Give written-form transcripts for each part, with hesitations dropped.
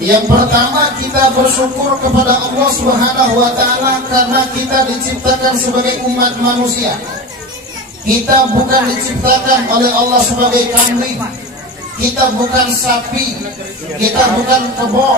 Yang pertama, kita bersyukur kepada Allah Subhanahu wa Ta'ala karena kita diciptakan sebagai umat manusia. Kita bukan diciptakan oleh Allah sebagai kambing, kita bukan sapi, kita bukan kebo,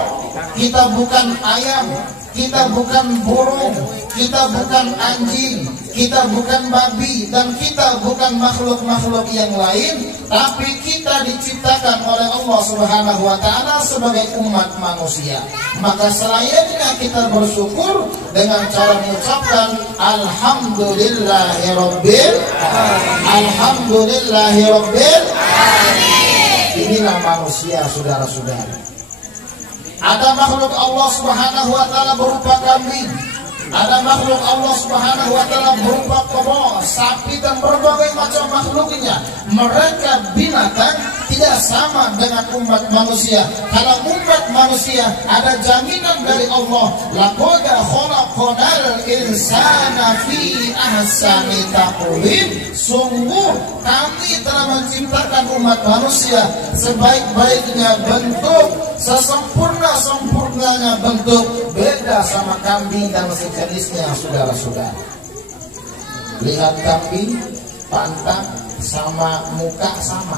kita bukan ayam, kita bukan burung, kita bukan anjing, kita bukan babi, dan kita bukan makhluk-makhluk yang lain, tapi kita diciptakan oleh Allah Subhanahu wa Ta'ala sebagai umat manusia. Maka selayaknya kita bersyukur dengan cara mengucapkan Alhamdulillahirabbil alamin. Inilah manusia, saudara-saudara. Ada makhluk Allah Subhanahu wa Ta'ala berupa kambing, ada makhluk Allah Subhanahu wa Ta'ala berupa kebo, sapi, dan berbagai macam makhluknya. Mereka binatang tidak sama dengan umat manusia. Kalau umat manusia ada jaminan dari Allah, laqad khalaqnal insana fi ahsani taqwim. Sungguh kami telah menciptakan umat manusia sebaik-baiknya bentuk, sesempurna-sempurnanya bentuk, beda sama kambing dan sejenisnya, saudara-saudara. Lihat kambing, pantang sama muka sama.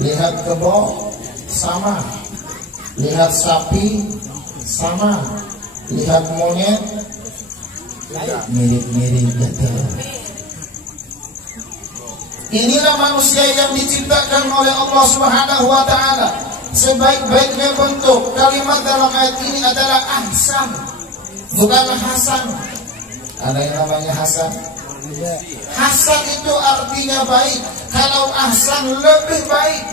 Lihat kebo sama. Lihat sapi sama. Lihat monyet mirip-mirip gitu. Inilah manusia yang diciptakan oleh Allah Subhanahu wa Ta'ala sebaik-baiknya bentuk. Kalimat dalam ayat ini adalah ahsan, bukan hasan. Ada yang namanya hasan? Hasan itu artinya baik. Kalau ahsan lebih baik.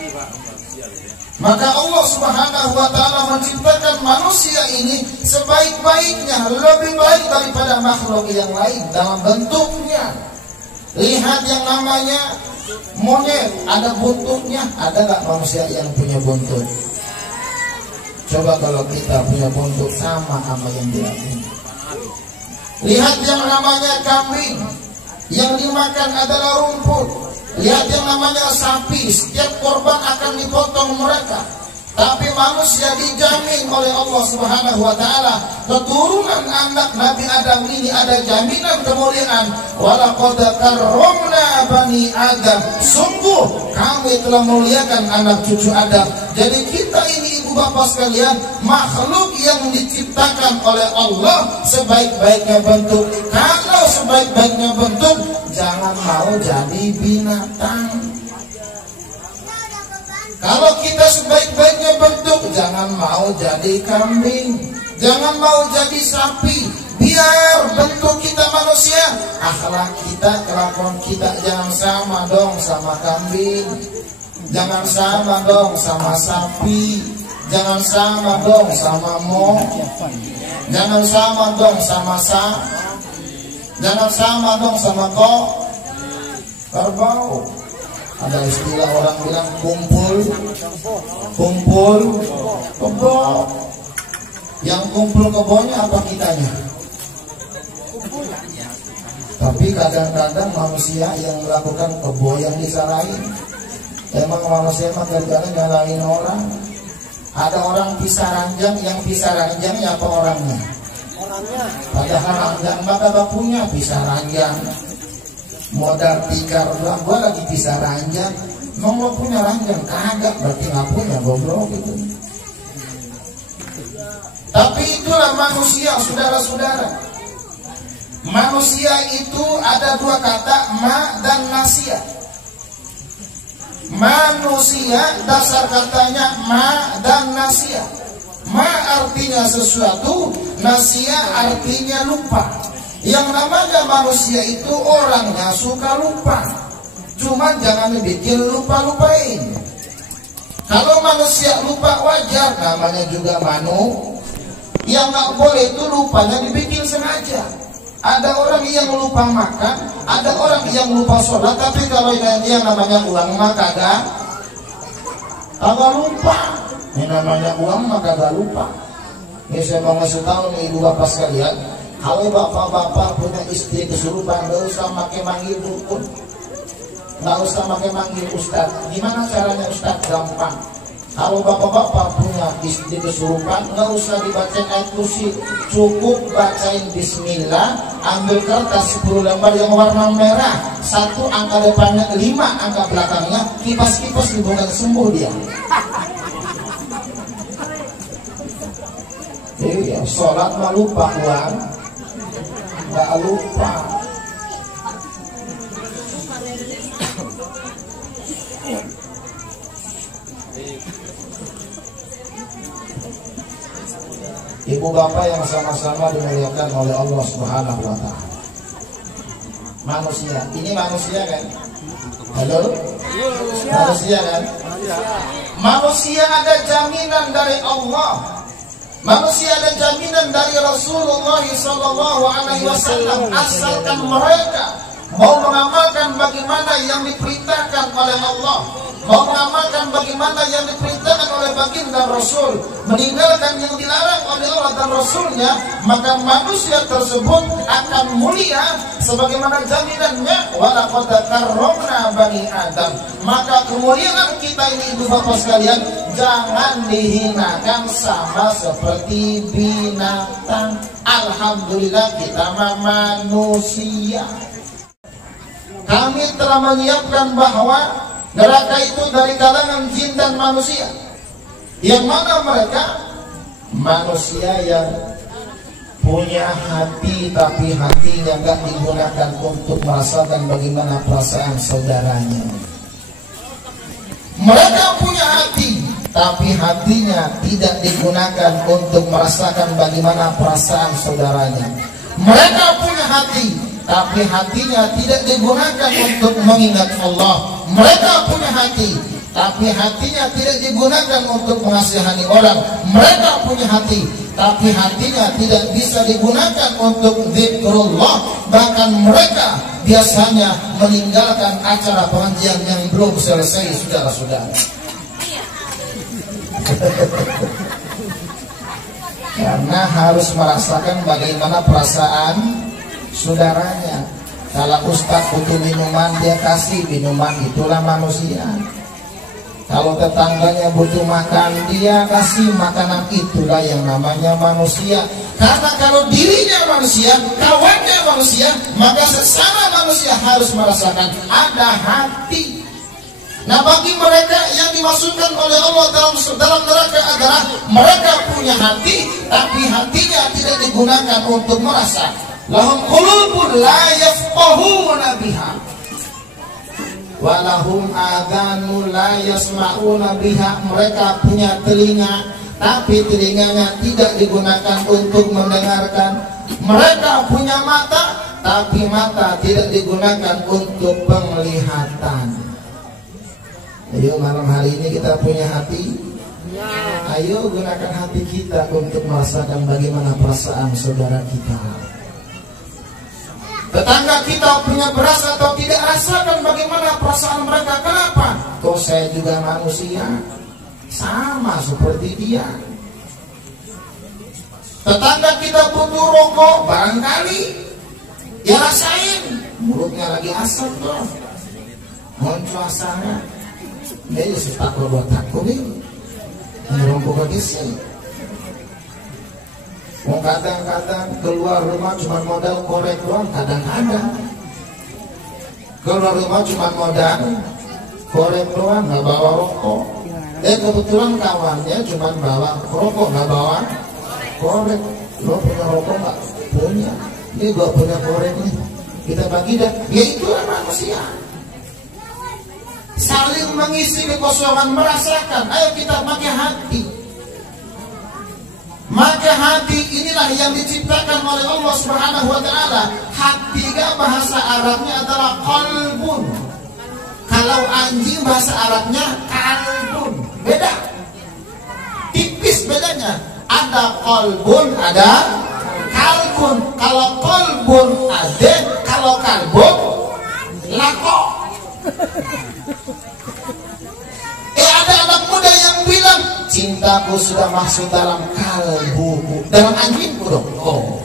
Maka Allah Subhanahu wa Ta'ala menciptakan manusia ini sebaik-baiknya, lebih baik daripada makhluk yang lain dalam bentuknya. Lihat yang namanya monyet, ada buntutnya. Ada nggak manusia yang punya buntut? Coba kalau kita punya buntut sama yang dia punya. Lihat yang namanya kambing, yang dimakan adalah rumput. Lihat yang namanya sapi, setiap korban akan dipotong mereka. Tapi manusia dijamin oleh Allah Subhanahu wa Ta'ala, keturunan anak Nabi Adam ini ada jaminan kemuliaan. Walaqad karramna bani Adam. Sungguh kami telah muliakan anak cucu Adam. Jadi kita ini ibu bapak sekalian, makhluk yang diciptakan oleh Allah sebaik-baiknya bentuk. Kalau sebaik-baiknya bentuk, jangan mau jadi binatang. Kalau kita sebaik-baiknya bentuk, jangan mau jadi kambing, jangan mau jadi sapi. Biar bentuk kita manusia, akhlak kita, kelakuan kita jangan sama dong sama kambing, jangan sama dong sama sapi, jangan sama dong sama jangan sama dong sama jangan sama dong sama kerbau. Ada istilah orang bilang kumpul kebo. Yang kumpul kebonya apa kitanya? Tapi kadang-kadang manusia yang melakukan kebo yang disalahin. Emang manusia mah kadang-kadang nyalahin orang. Ada orang pisah ranjang, yang pisah ranjangnya apa orangnya? Padahal ranjang mah kagak punya pisah ranjang. Modal tikar bilang gua lagi pisah ranjang, mau lo punya ranjang? Kagak, berarti nggak punya, goblok gitu. Tapi itulah manusia, saudara-saudara. Manusia itu ada dua kata, ma dan nasia. Manusia dasar katanya ma dan nasia. Ma artinya sesuatu, nasia artinya lupa. Yang namanya manusia itu orangnya suka lupa. Cuman jangan dibikin lupa-lupain. Kalau manusia lupa wajar, namanya juga Yang nggak boleh itu lupanya dibikin sengaja. Ada orang yang lupa makan, ada orang yang lupa sholat. Tapi kalau yang namanya uang mah kagak lupa. Ini namanya uang mah kagak lupa. Ini saya mau ngasih tahu nih ibu bapak sekalian. Kalau bapak-bapak punya istri kesurupan, gak usah pakai manggil dukun, gak usah pakai manggil ustad. Gimana caranya ustad? Gampang. Kalau bapak-bapak punya istri kesurupan, nggak usah dibacain ayat kursi, cukup bacain bismillah, ambil kertas 10 lembar yang warna merah, 1 angka depannya 5, angka belakangnya kipas-kipas dibuka, sembuh dia. Iya, sholat mah lupa Tuhan, nggak lupa. Ibu bapak yang sama-sama dimuliakan oleh Allah Subhanahu wa Ta'ala. Manusia, ini manusia kan? Halo? Manusia kan? Manusia ada jaminan dari Allah. Manusia ada jaminan dari Rasulullah SAW, asalkan mereka mau mengamalkan bagaimana yang diperintahkan oleh Allah, mau mengamalkan bagaimana yang diperintahkan oleh baginda Rasul, meninggalkan yang dilarang oleh Allah dan Rasulnya, maka manusia tersebut akan mulia sebagaimana jaminannya, walaqad karramna bani Adam. Maka kemuliaan kita ini ibu bapak sekalian jangan dihinakan sama seperti binatang. Alhamdulillah kita manusia. Kami telah menyiapkan bahwa neraka itu dari kalangan jin dan manusia, yang mana mereka manusia yang punya hati, tapi hatinya gak digunakan untuk merasakan bagaimana perasaan saudaranya. Mereka punya hati, tapi hatinya tidak digunakan untuk merasakan bagaimana perasaan saudaranya. Mereka punya hati, tapi hatinya tidak digunakan untuk mengingat Allah. Mereka punya hati, tapi hatinya tidak digunakan untuk mengasihani orang. Mereka punya hati, tapi hatinya tidak bisa digunakan untuk zikrullah. Bahkan mereka biasanya meninggalkan acara pengajian yang belum selesai, saudara-saudara. Karena harus merasakan bagaimana perasaan saudaranya. Kalau ustaz butuh minuman, dia kasih minuman, itulah manusia. Kalau tetangganya butuh makan, dia kasih makanan, itulah yang namanya manusia. Karena kalau dirinya manusia, kawannya manusia, maka sesama manusia harus merasakan ada hati. Nah, bagi mereka yang dimasukkan oleh Allah dalam neraka adalah mereka punya hati, tapi hatinya tidak digunakan untuk merasa. Lahum qulubun la yafqahuna biha wa lahum adhanun la yasma'una biha. Mereka punya telinga, tapi telinganya tidak digunakan untuk mendengarkan. Mereka punya mata, tapi mata tidak digunakan untuk penglihatan. Ayo malam hari ini kita punya hati. Ayo gunakan hati kita untuk merasakan bagaimana perasaan saudara kita. Tetangga kita punya beras atau tidak, rasakan bagaimana perasaan mereka. Kenapa? Kok saya juga manusia, sama seperti dia. Tetangga kita butuh rokok, barangkali ya rasain, mulutnya lagi asap tuh, muncul suasana. Dia setakut buat takut nih, ngerokok lagi sih. Kadang-kadang keluar rumah cuma modal korek doang, kadang-kadang keluar rumah cuma modal korek doang, nggak bawa rokok. Kebetulan kawannya cuma bawa rokok, nggak bawa korek. Lo punya rokok nggak? Punya. Ini gua punya korek nih, kita bagi dah. Ya itulah manusia, saling mengisi kekosongan, merasakan. Ayo kita pakai hati. Maka hati inilah yang diciptakan oleh Allah Subhanahu wa Ta'ala. Hati bahasa Arabnya adalah qalbun. Kalau anjing bahasa Arabnya kalbun. Beda, tipis bedanya. Ada qalbun, ada kalbun. Kalau qalbun ada, kalau kalbun lako. Ada anak muda yang bilang, cintaku sudah masuk dalam kalbuku, dalam anjingku dong. Oh.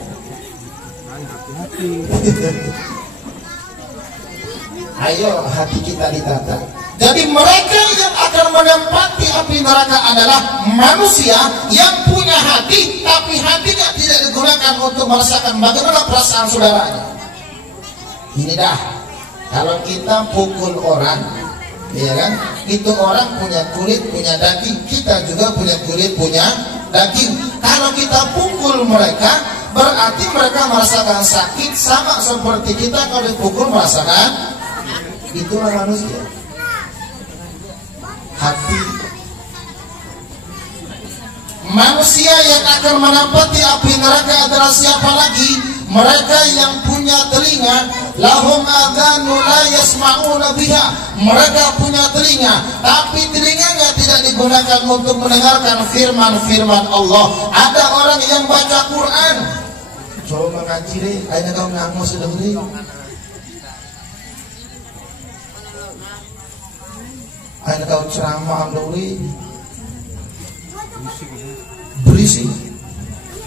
Ayo hati kita ditata. Jadi mereka yang akan menempati api neraka adalah manusia yang punya hati, tapi hatinya tidak digunakan untuk merasakan bagaimana perasaan saudaranya. Ini dah, kalau kita pukul orang, ya kan, itu orang punya kulit, punya daging, kita juga punya kulit, punya daging. Kalau kita pukul mereka, berarti mereka merasakan sakit sama seperti kita kalau dipukul merasakan. Itulah manusia. Hati manusia yang akan menempati api neraka adalah siapa lagi? Mereka yang punya telinga, lahum adhanu la yasma'una biha. Mereka punya telinga, tapi telinganya tidak digunakan untuk mendengarkan firman-firman Allah. Ada orang yang baca Quran, coba ngaji deh, kayaknya kau ngamu sudah beri. Ada kau ceramah doi berisik,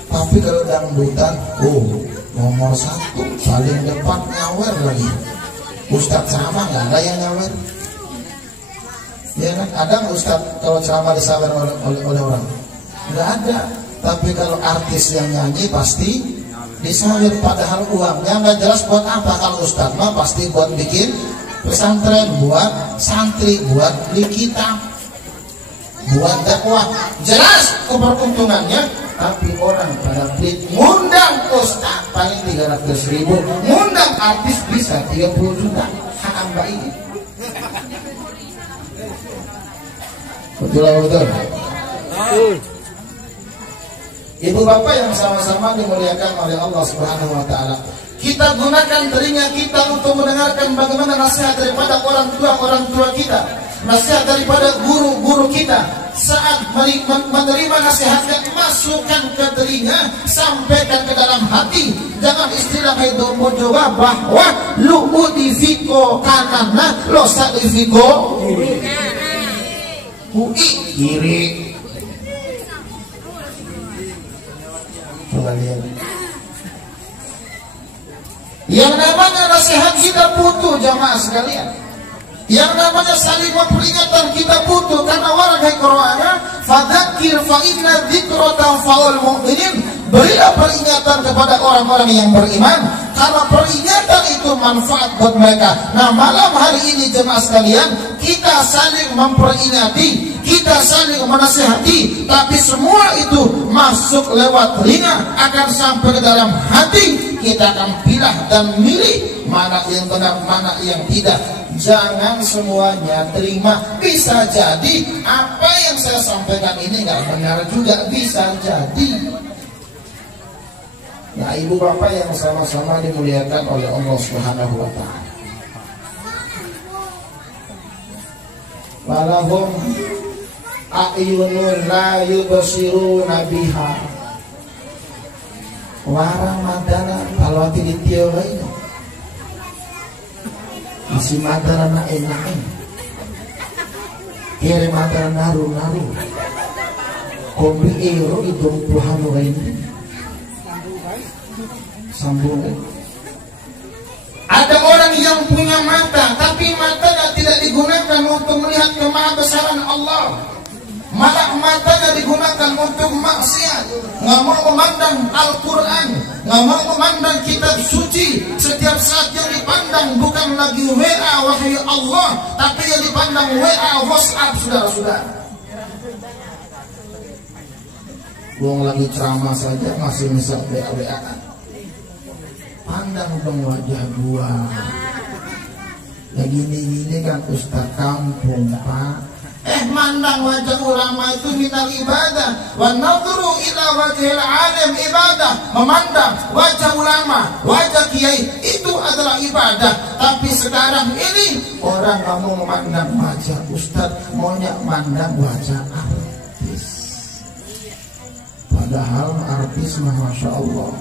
tapi kalau dangdutan, nomor 1 paling depan nyawer lagi. Ustadz ceramah nggak ada yang nyawer, ya kan? Ada nggak Ustadz kalau ceramah disawer oleh orang? Nggak ada. Tapi kalau artis yang nyanyi pasti disawer, padahal uangnya nggak jelas buat apa. Kalau Ustadz mah pasti buat bikin pesantren, buat santri, buat beli kitab, buat dakwah, jelas keberuntungannya. Tapi orang pada beli ngundang ustaz paling 300.000, ngundang artis bisa 30 juta. Hamba ini betul. Ibu bapak yang sama-sama dimuliakan oleh Allah Subhanahu wa taala, kita gunakan telinga kita untuk mendengarkan bagaimana nasihat daripada orang tua kita, nasihat daripada guru-guru kita. Saat menerima nasihatnya, masukkan ke telinga, sampaikan ke dalam hati. Jangan istilah itu mencoba bahwa lu udifiko kanana, lo sadifiko kiri. Coba lihat. Yang namanya nasihat kita butuh, jamaah sekalian. Yang namanya saling memperingatkan kita butuh, karena warahai Qur'ana fadzakir fa inna dzikra tanfa'ul mu'minin. Berilah peringatan kepada orang-orang yang beriman, karena peringatan itu manfaat buat mereka. Nah, malam hari ini jemaah sekalian, kita saling memperingati, kita saling menasihati, tapi semua itu masuk lewat telinga, akan sampai ke dalam hati. Kita akan pilih dan milih mana yang benar, mana yang tidak. Jangan semuanya terima. Bisa jadi apa yang saya sampaikan ini nggak benar juga, bisa jadi. Nah, ibu bapak yang sama-sama dimuliakan oleh Allah Subhanahu wa taala. Walahum a'yunun la yubsiruna biha. Warang madana kalau di tieu lain. Isi mata na enak, kiri mata naru, kopi ero itu Tuhan ini sambung. Ada orang yang punya mata, tapi matanya tidak digunakan untuk melihat kemahabesaran Allah, malah matanya digunakan untuk maksiat. Nggak mau memandang Al-Quran, nggak mau memandang kitab suci. Setiap saat yang dipandang bukan lagi WA wahyu Allah, tapi yang dipandang WA WhatsApp saudara-saudara. Buang lagi ceramah saja masih bisa WA-WA-an. Pandang dong wajah gua. Ya gini-gini kan Ustaz kampung Pak. Mandang wajah ulama itu minal ibadah, wa nadhuru ila wajhil alim ibadah. Memandang wajah ulama, wajah kiai itu adalah ibadah. Tapi sekarang ini orang nggak mau memandang wajah ustaz, maunya mandang wajah artis. Padahal artis masya Allah,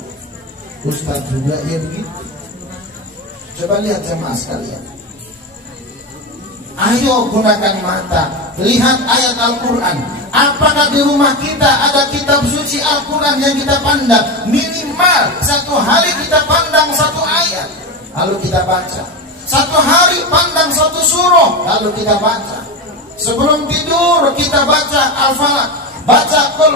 ustaz juga ya begitu. Coba lihat jemaah sekalian. Ayo gunakan mata, lihat ayat Al-Quran. Apakah di rumah kita ada kitab suci Al-Quran yang kita pandang? Minimal satu hari kita pandang satu ayat, lalu kita baca. Satu hari pandang satu surah, lalu kita baca. Sebelum tidur kita baca Al-Falaq, baca Qul,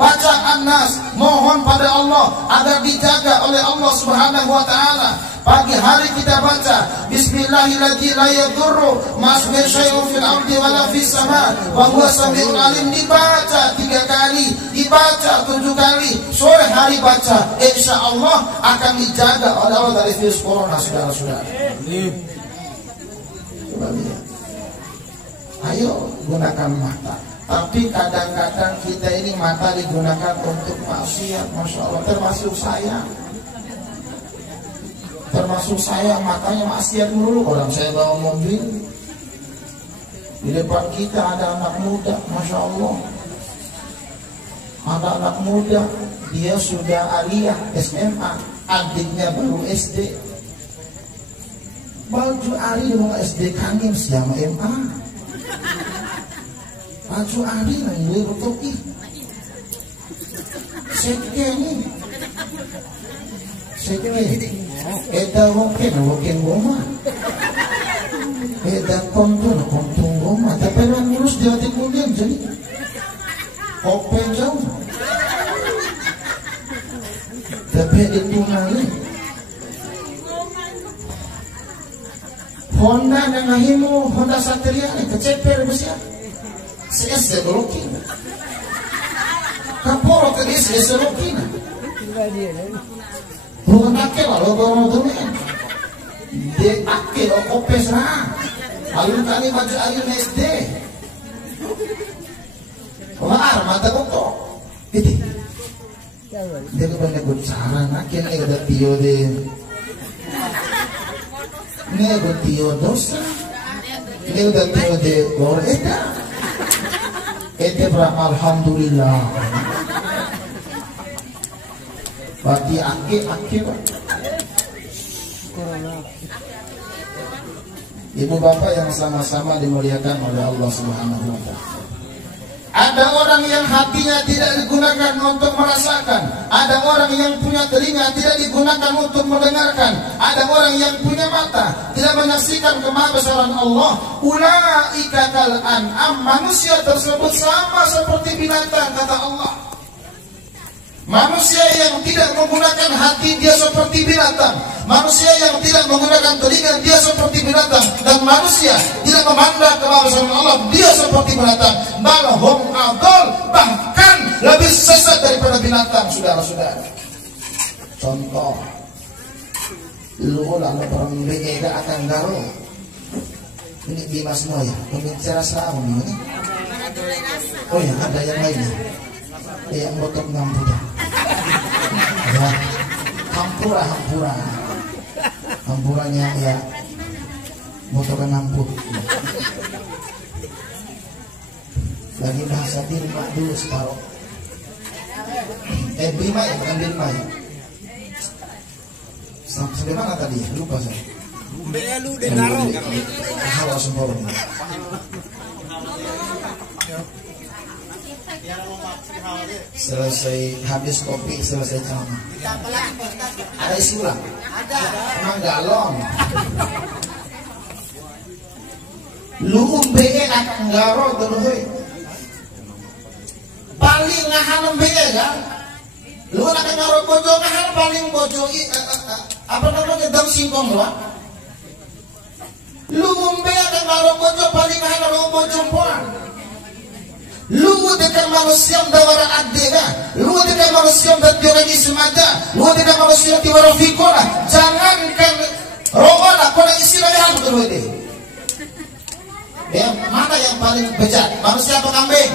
baca An-Nas, mohon pada Allah agar dijaga oleh Allah Subhanahu wa taala. Pagi hari kita baca Bismillahirrahmanirrahim la yadurru ma'asmi syai'un fil ardi wala fis sama wa huwa samiul alim, dibaca 3 kali, dibaca 7 kali, sore hari baca, insya Allah akan dijaga oleh Allah dari virus corona, saudara-saudara. Coba lihat. Ayo gunakan mata. Tapi kadang-kadang kita ini mata digunakan untuk maksiat, masya Allah. Termasuk saya matanya maksiat dulu. Orang saya bawa mobil, di depan kita ada anak muda, masya Allah. Ada anak muda, dia sudah aliyah SMA, adiknya baru SD. Baju ali dengan SD kangen siapa MA. Baju ali nang berutoki. Sekeni. Eda woken goma. Eda kontun goma. Tapi orang ngurus di hati kemudian jadi kopen jauh. Tapi itu nali. Honda dan Nahimu, Honda Satria ini keceper besar. CS Rokin. Kaporo ke CS Rokin. Bukan akil lalu bawa dunia. Dia akil kopes lah. Alun kali baca alun SD. Wah, mata kok. Itu. Dia kebanyakan bicara, akil ni ada tio de. Nego tio dosa. Nego tio de goreta. Ete berapa alhamdulillah. Bagi aki. Ibu bapak yang sama-sama dimuliakan oleh Allah Subhanahu wa taala. Ada orang yang hatinya tidak digunakan untuk merasakan. Ada orang yang punya telinga tidak digunakan untuk mendengarkan. Ada orang yang punya mata tidak menyaksikan kemahabesaran Allah. Ulaika kal an'am, manusia tersebut sama seperti binatang, kata Allah. Manusia yang tidak menggunakan hati, dia seperti binatang. Manusia yang tidak menggunakan telinga, dia seperti binatang. Dan manusia tidak memandang kemahabesaran Allah, dia seperti binatang. Balhum adol, bahkan lebih sesat daripada binatang, saudara-saudara. Contoh, lu lalu orang beda akan garo. Ini Dimas Moya, pembicara selama ini. Oh ya, ada yang lainnya. Yang botok ngampuran. Ya, hampurannya ya motokan ngampur. Lagi bahasa Dirma dulu separuh. Bima ya, bukan Dirma ya. Sampai mana tadi? Lupa saya. Belu de narong. Halo semua. Selesai habis kopi, selesai ceramah. Ada isi ulang? Ada. Emang galon. Lu umbee akan garo terus. Paling ngahan umbee kan? Lu akan garo bojo ngahan paling bojo apa namanya dam singkong doang. Lu umbee akan garo bojo paling ngahan garo bojo puan. Lu dekat manusia dawara adega, lu dekat manusia dan jorani semata, lu dekat manusia di warafikola. Jangankan rohana, kau istilah yang betul ini. Ya, mana yang paling bejat? Manusia apa kambing?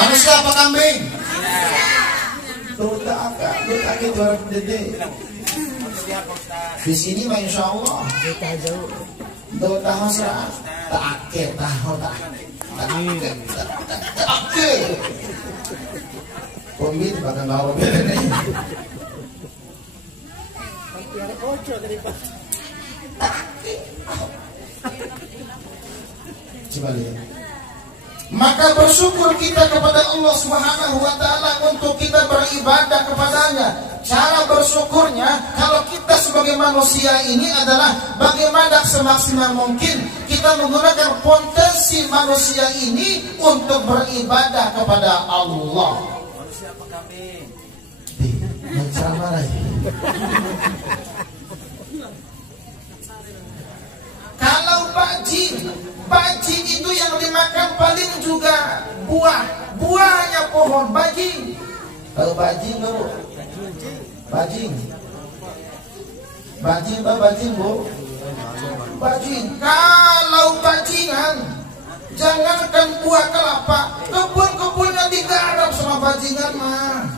Manusia apa kambing? Tuh tak itu orang dede. Di sini mah insya Allah. Tuh tahu sah, tak tahu tak. Oke. Komit pada naruh ini. Coba lihat. Maka bersyukur kita kepada Allah Subhanahu wa taala untuk kita beribadah kepadanya. Cara bersyukurnya, kalau kita sebagai manusia ini adalah bagaimana semaksimal mungkin kita menggunakan potensi manusia ini untuk beribadah kepada Allah. Manusia apa kambing? Kalau bajing itu yang dimakan paling juga buahnya pohon bajing. Kalau bajing bu, bajing. Kalau bajingan, jangankan buah kelapa, kebun-kebunnya digarap sama bajingan mah.